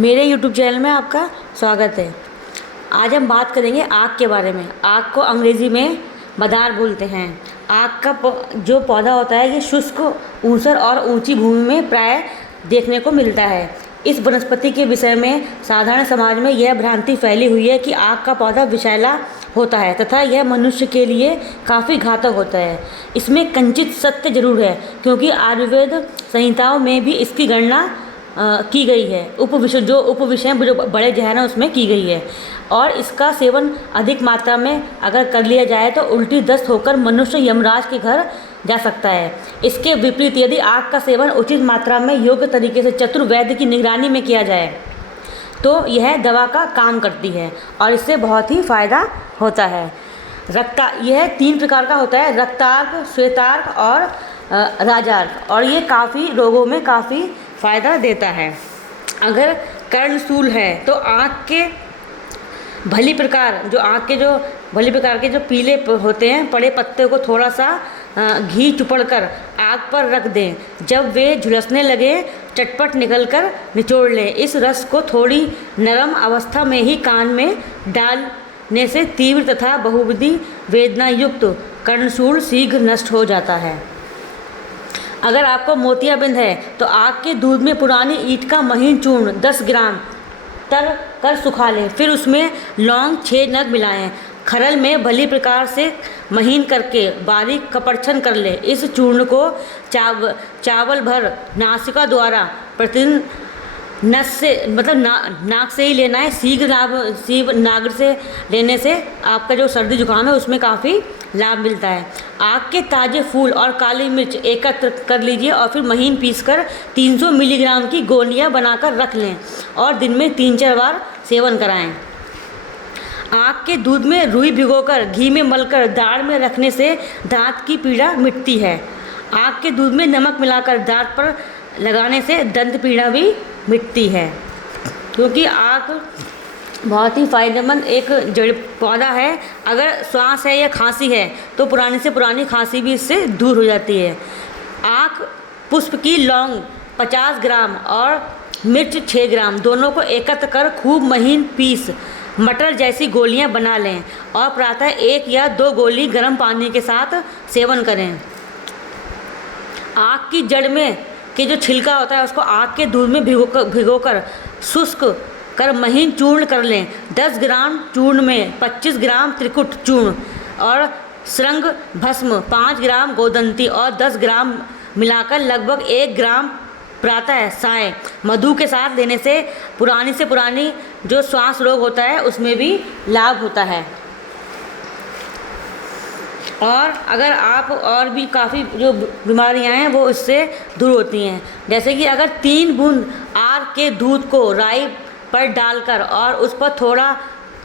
मेरे YouTube channel में आपका स्वागत है। आज हम बात करेंगे आक के बारे में। आक को अंग्रेज़ी में मदार बोलते हैं। आक का जो पौधा होता है ये शुष्क, ऊसर और ऊंची भूमि में प्राय देखने को मिलता है। इस वनस्पति के विषय में साधारण समाज में यह भ्रांति फैली हुई है कि आक का पौधा विषैला होता है तथा यह मनुष्य के लिए काफ़ी घातक होता है। इसमें कंचित सत्य जरूर है, क्योंकि आयुर्वेद संहिताओं में भी इसकी गणना की गई है। उपविषय जो बड़े जहर हैं उसमें की गई है। और इसका सेवन अधिक मात्रा में अगर कर लिया जाए तो उल्टी दस्त होकर मनुष्य यमराज के घर जा सकता है। इसके विपरीत यदि आक का सेवन उचित मात्रा में योग्य तरीके से चतुर वैद्य की निगरानी में किया जाए तो यह दवा का काम करती है और इससे बहुत ही फायदा होता है। यह 3 प्रकार का होता है: रक्तार्क, श्वेतार्क और राजार्क। और ये काफ़ी रोगों में काफ़ी फ़ायदा देता है। अगर कर्णशूल है तो आँख के भली प्रकार के जो पीले होते हैं पड़े पत्ते को थोड़ा सा घी चुपड़कर आग पर रख दें। जब वे झुलसने लगे चटपट निकलकर निचोड़ लें। इस रस को थोड़ी नरम अवस्था में ही कान में डालने से तीव्र तथा बहुविधि वेदना युक्त कर्णशूल शीघ्र नष्ट हो जाता है। अगर आपको मोतियाबिंद है तो आग के दूध में पुरानी ईंट का महीन चूर्ण 10 ग्राम तर कर सुखा लें। फिर उसमें लौंग 6 नग मिलाएं। खरल में भली प्रकार से महीन करके बारीक कपरछन कर लें। इस चूर्ण को चावल भर नासिका द्वारा प्रतिदिन नस से नाक से ही लेना है। शीघ्र नागर से लेने से आपका जो सर्दी जुकाम है उसमें काफ़ी लाभ मिलता है। आक के ताज़े फूल और काली मिर्च एकत्र कर लीजिए और फिर महीन पीसकर 300 मिलीग्राम की गोलियां बनाकर रख लें और दिन में 3-4 बार सेवन कराएं। आक के दूध में रुई भिगोकर घी में मलकर दाढ़ में रखने से दांत की पीड़ा मिटती है। आक के दूध में नमक मिलाकर दांत पर लगाने से दंत पीड़ा भी मिटती है। क्योंकि आक बहुत ही फायदेमंद एक जड़ पौधा है। अगर श्वास है या खांसी है तो पुरानी से पुरानी खांसी भी इससे दूर हो जाती है। आक पुष्प की लौंग 50 ग्राम और मिर्च 6 ग्राम दोनों को एकत्र कर खूब महीन पीस मटर जैसी गोलियां बना लें और प्रातः 1 या 2 गोली गर्म पानी के साथ सेवन करें। आक की जड़ में कि जो छिलका होता है उसको आग के दूध में भिगोकर शुष्क कर महीन चूर्ण कर लें। 10 ग्राम चूर्ण में 25 ग्राम त्रिकुट चूर्ण और श्रृंग भस्म 5 ग्राम गोदंती और 10 ग्राम मिलाकर लगभग 1 ग्राम प्रातः साय मधु के साथ लेने से पुरानी जो श्वास रोग होता है उसमें भी लाभ होता है। और अगर आप और भी काफ़ी जो बीमारियां हैं वो इससे दूर होती हैं। जैसे कि अगर 3 बूंद आर के दूध को राई पर डालकर और उस पर थोड़ा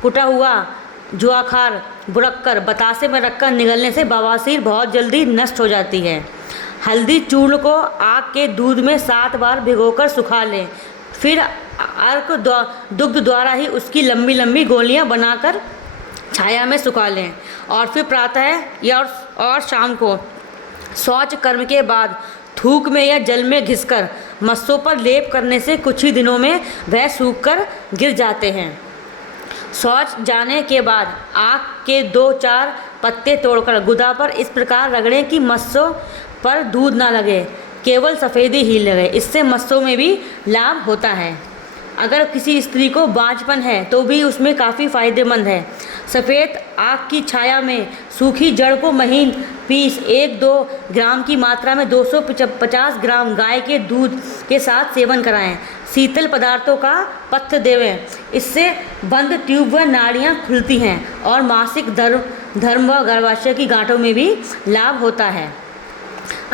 कुटा हुआ जुआखार बुरककर बतासे में रखकर निगलने से बवासीर बहुत जल्दी नष्ट हो जाती है। हल्दी चूर्ण को आग के दूध में 7 बार भिगोकर सुखा लें। फिर अर्क दुग्ध द्वारा ही उसकी लंबी लंबी गोलियां बनाकर छाया में सुखा लें और फिर प्रातः या और शाम को शौच कर्म के बाद थूक में या जल में घिसकर मस्सों पर लेप करने से कुछ ही दिनों में वह सूखकर गिर जाते हैं। शौच जाने के बाद आक के 2-4 पत्ते तोड़कर गुदा पर इस प्रकार रगड़ें कि मस्सों पर दूध ना लगे, केवल सफ़ेदी ही लगे। इससे मस्सों में भी लाभ होता है। अगर किसी स्त्री को बांझपन है तो भी उसमें काफ़ी फ़ायदेमंद है। सफ़ेद आक की छाया में सूखी जड़ को महीन पीस 1-2 ग्राम की मात्रा में 250 ग्राम गाय के दूध के साथ सेवन कराएं। शीतल पदार्थों का पथ्य देवें। इससे बंद ट्यूब व नाड़ियाँ खुलती हैं और मासिक धर्म व गर्भाशय की गांठों में भी लाभ होता है।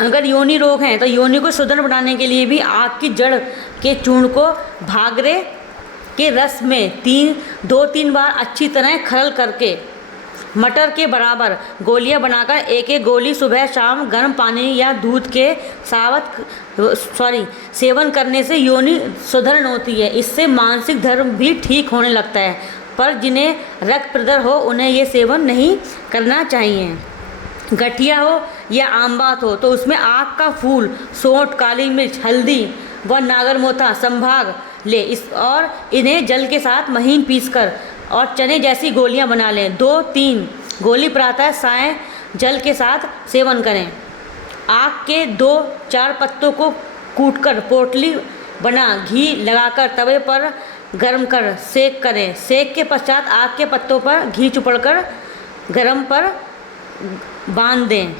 अगर योनि रोग हैं तो योनि को सुदृढ़ बनाने के लिए भी आक की जड़ के चूर्ण को भागरे के रस में 2-3 बार अच्छी तरह खरल करके मटर के बराबर गोलियां बनाकर 1-1 गोली सुबह शाम गर्म पानी या दूध के सेवन करने से योनि सुदृढ़ होती है। इससे मानसिक धर्म भी ठीक होने लगता है। पर जिन्हें रक्त प्रदर हो उन्हें ये सेवन नहीं करना चाहिए। गठिया हो या आमबात हो तो उसमें आक का फूल, सोंठ, काली मिर्च, हल्दी व नागरमोथा संभाग ले इस और इन्हें जल के साथ महीन पीसकर और चने जैसी गोलियां बना लें। 2-3 गोली प्रातः सायं जल के साथ सेवन करें। आक के 2-4 पत्तों को कूटकर पोटली बना घी लगाकर तवे पर गर्म कर सेक करें। सेक के पश्चात आक के पत्तों पर घी चुपड़कर गर्म पर बांध दें।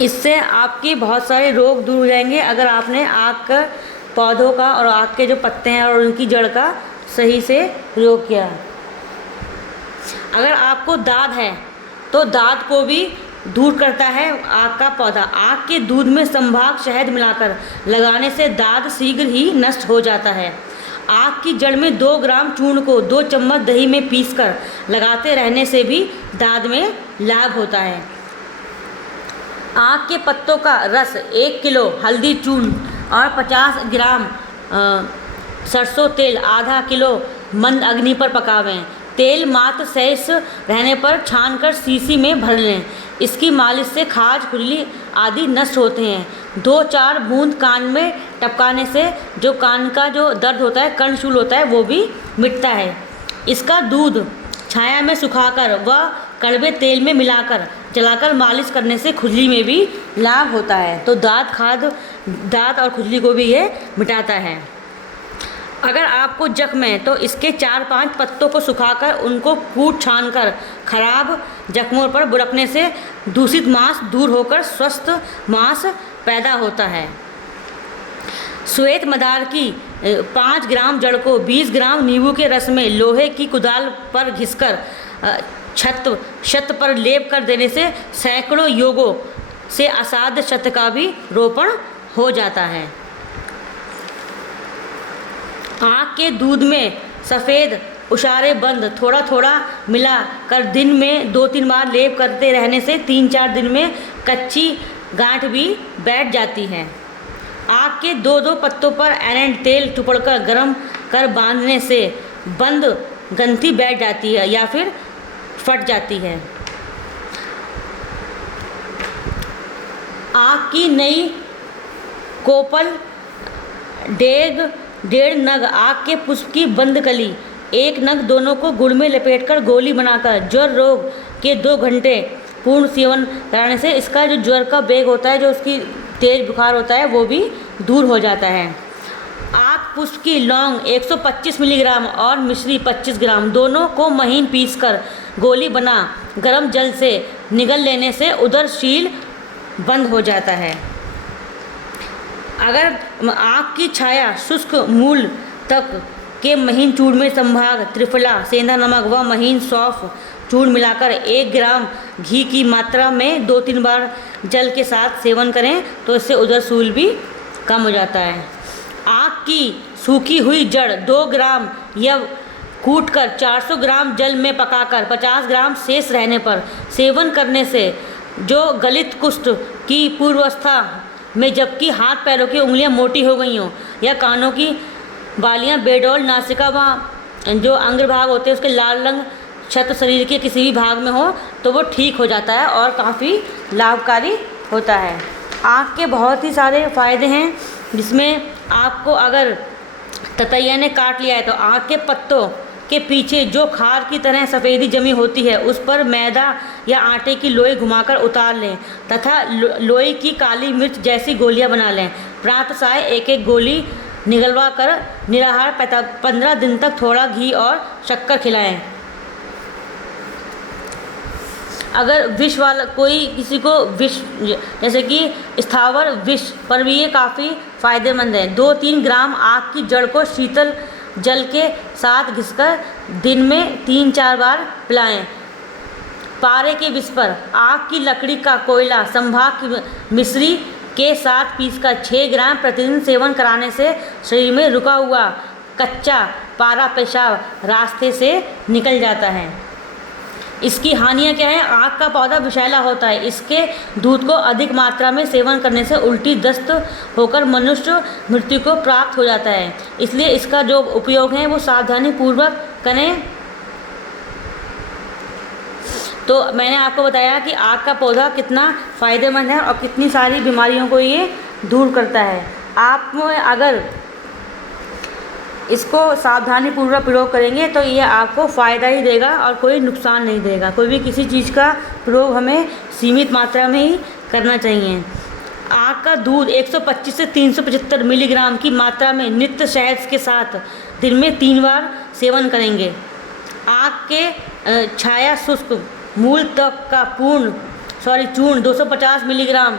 इससे आपके बहुत सारे रोग दूर हो जाएंगे अगर आपने आक का पौधों का और आक के जो पत्ते हैं और उनकी जड़ का सही से प्रयोग किया। अगर आपको दाद है तो दाद को भी दूर करता है आक का पौधा। आक के दूध में संभाग शहद मिलाकर लगाने से दाद शीघ्र ही नष्ट हो जाता है। आक की जड़ में 2 ग्राम चूर्ण को 2 चम्मच दही में पीसकर लगाते रहने से भी दाद में लाभ होता है। आक के पत्तों का रस 1 किलो हल्दी चूर्ण और 50 ग्राम सरसों तेल आधा किलो मंद अग्नि पर पकावें। तेल मात्र शेष रहने पर छानकर शीशी में भर लें। इसकी मालिश से खाज खुजली आदि नष्ट होते हैं। 2-4 बूंद कान में टपकाने से जो कान का जो दर्द होता है, कर्णशूल होता है, वो भी मिटता है। इसका दूध छाया में सुखाकर व कड़वे तेल में मिलाकर जलाकर मालिश करने से खुजली में भी लाभ होता है। तो दांत और खुजली को भी ये मिटाता है। अगर आपको जख्म है तो इसके 4-5 पत्तों को सुखाकर उनको कूट छानकर खराब जख्मों पर बुरकने से दूषित मांस दूर होकर स्वस्थ मांस पैदा होता है। श्वेत मदार की 5 ग्राम जड़ को 20 ग्राम नींबू के रस में लोहे की कुदाल पर घिसकर छत पर लेप कर देने से सैकड़ों योगों से असाध्य क्षत का भी रोपण हो जाता है। आक के दूध में सफ़ेद उशारे बंद थोड़ा थोड़ा मिला कर दिन में 2-3 बार लेप करते रहने से 3-4 दिन में कच्ची गांठ भी बैठ जाती है। आक के 2-2 पत्तों पर एरंड तेल चुपड़कर गर्म कर बांधने से बंद ग्रंथि बैठ जाती है या फिर फट जाती है। आक की नई कोपल 1.5 नग आक के पुष्प की बंद कली 1 नग दोनों को गुड़ में लपेटकर गोली बनाकर ज्वर रोग के 2 घंटे पूर्ण सेवन कराने से इसका जो ज्वर का वेग होता है, जो उसकी तेज बुखार होता है, वो भी दूर हो जाता है। आक पुष्प की लौंग 125 मिलीग्राम और मिश्री 25 ग्राम दोनों को महीन पीसकर गोली बना गर्म जल से निगल लेने से उदरशील बंद हो जाता है। अगर आक की छाया शुष्क मूल तक के महीन चूर्ण में संभाग त्रिफला सेंधा नमक व महीन सौंफ चूर्ण मिलाकर 1 ग्राम घी की मात्रा में 2-3 बार जल के साथ सेवन करें तो इससे उदरशूल भी कम हो जाता है। आक की सूखी हुई जड़ 2 ग्राम या कूटकर 400 ग्राम जल में पकाकर 50 ग्राम शेष रहने पर सेवन करने से जो गलित कुष्ठ की पूर्वावस्था में, जबकि हाथ पैरों की उंगलियां मोटी हो गई हों या कानों की बालियां बेडौल, नासिका व जो अंगभाग होते हैं उसके लाल रंग क्षत शरीर के किसी भी भाग में हो तो वो ठीक हो जाता है और काफ़ी लाभकारी होता है। आक के बहुत ही सारे फ़ायदे हैं, जिसमें आपको अगर ततैया ने काट लिया है तो आक के पत्तों के पीछे जो खार की तरह सफ़ेदी जमी होती है उस पर मैदा या आटे की लोई घुमाकर उतार लें तथा लोई की काली मिर्च जैसी गोलियां बना लें। प्रातः साय 1-1 गोली निगलवा कर निराहार 15 दिन तक थोड़ा घी और शक्कर खिलाएं। अगर विष वाला कोई किसी को विष जैसे कि स्थावर विष पर भी ये काफ़ी फ़ायदेमंद है। 2-3 ग्राम आक की जड़ को शीतल जल के साथ घिसकर दिन में 3-4 बार पिलाएं। पारे के विष पर आक की लकड़ी का कोयला संभाग की मिश्री के साथ पीसकर 6 ग्राम प्रतिदिन सेवन कराने से शरीर में रुका हुआ कच्चा पारा पेशाब रास्ते से निकल जाता है। इसकी हानियाँ क्या है? आक का पौधा विषैला होता है। इसके दूध को अधिक मात्रा में सेवन करने से उल्टी दस्त होकर मनुष्य मृत्यु को प्राप्त हो जाता है। इसलिए इसका जो उपयोग है वो सावधानी पूर्वक करें। तो मैंने आपको बताया कि आक का पौधा कितना फ़ायदेमंद है और कितनी सारी बीमारियों को ये दूर करता है। आप में अगर इसको सावधानीपूर्वक प्रयोग करेंगे तो ये आपको फ़ायदा ही देगा और कोई नुकसान नहीं देगा। कोई भी किसी चीज़ का प्रयोग हमें सीमित मात्रा में ही करना चाहिए। आक का दूध 125 से 375 मिलीग्राम की मात्रा में नित्य शहद के साथ दिन में 3 बार सेवन करेंगे। आक के छाया शुष्क मूल तक का चूर्ण 250 मिलीग्राम